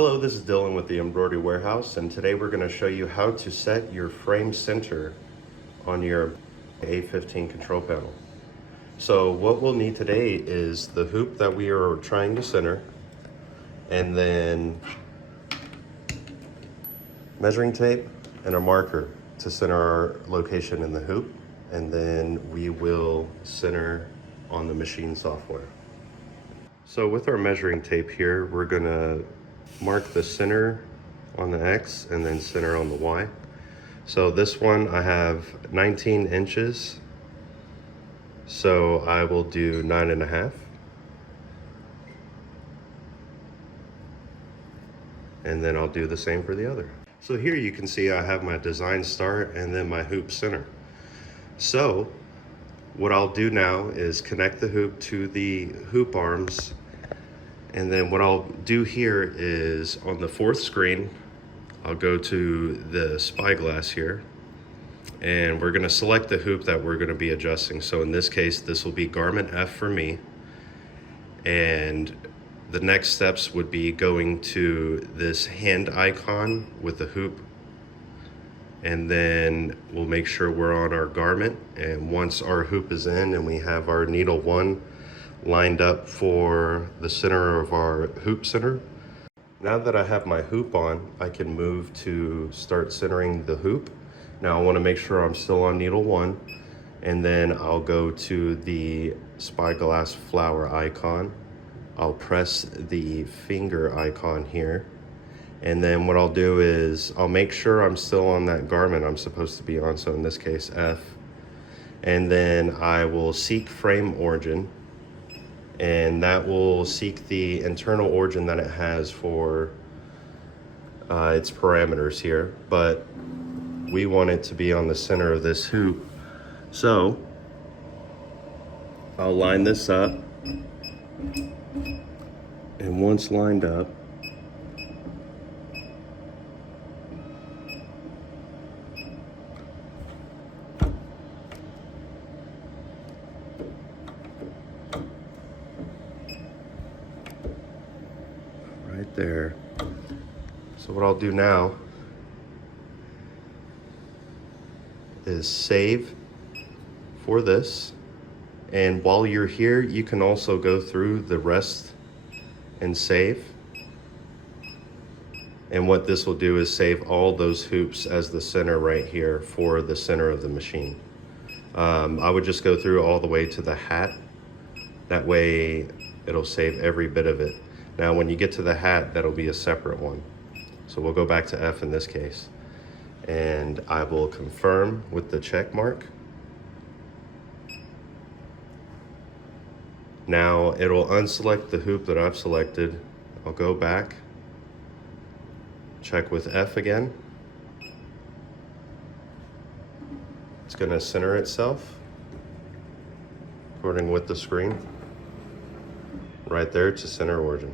Hello, this is Dillon with the Embroidery Warehouse, and today we're going to show you how to set your frame center on your A15 control panel. So what we'll need today is the hoop that we are trying to center, and then measuring tape and a marker to center our location in the hoop, and then we will center on the machine software. So with our measuring tape here, we're going to mark the center on the X and then center on the Y. So this one I have 19 inches, so I will do 9.5, and then I'll do the same for the other. So here you can see I have my design start and then my hoop center. So what I'll do now is connect the hoop to the hoop arms. And then what I'll do here is on the fourth screen, I'll go to the spyglass here, and we're gonna select the hoop that we're gonna be adjusting. So in this case, this will be garment F for me. And the next steps would be going to this hand icon with the hoop. And then we'll make sure we're on our garment. And once our hoop is in and we have our needle 1 lined up for the center of our hoop center. Now that I have my hoop on, I can move to start centering the hoop. Now I want to make sure I'm still on needle 1, and then I'll go to the spyglass flower icon. I'll press the finger icon here, and then what I'll do is I'll make sure I'm still on that garment I'm supposed to be on, so in this case F, and then I will seek frame origin, and that will seek the internal origin that it has for its parameters here, but we want it to be on the center of this hoop. So I'll line this up, and once lined up, right there. So what I'll do now is save for this, and while you're here you can also go through the rest and save, and what this will do is save all those hoops as the center right here for the center of the machine. I would just go through all the way to the hat, that way it'll save every bit of it. Now when you get to the hat, that'll be a separate one. So we'll go back to F in this case, and I will confirm with the check mark. Now it'll unselect the hoop that I've selected. I'll go back, check with F again. It's gonna center itself according with the screen right there to center origin.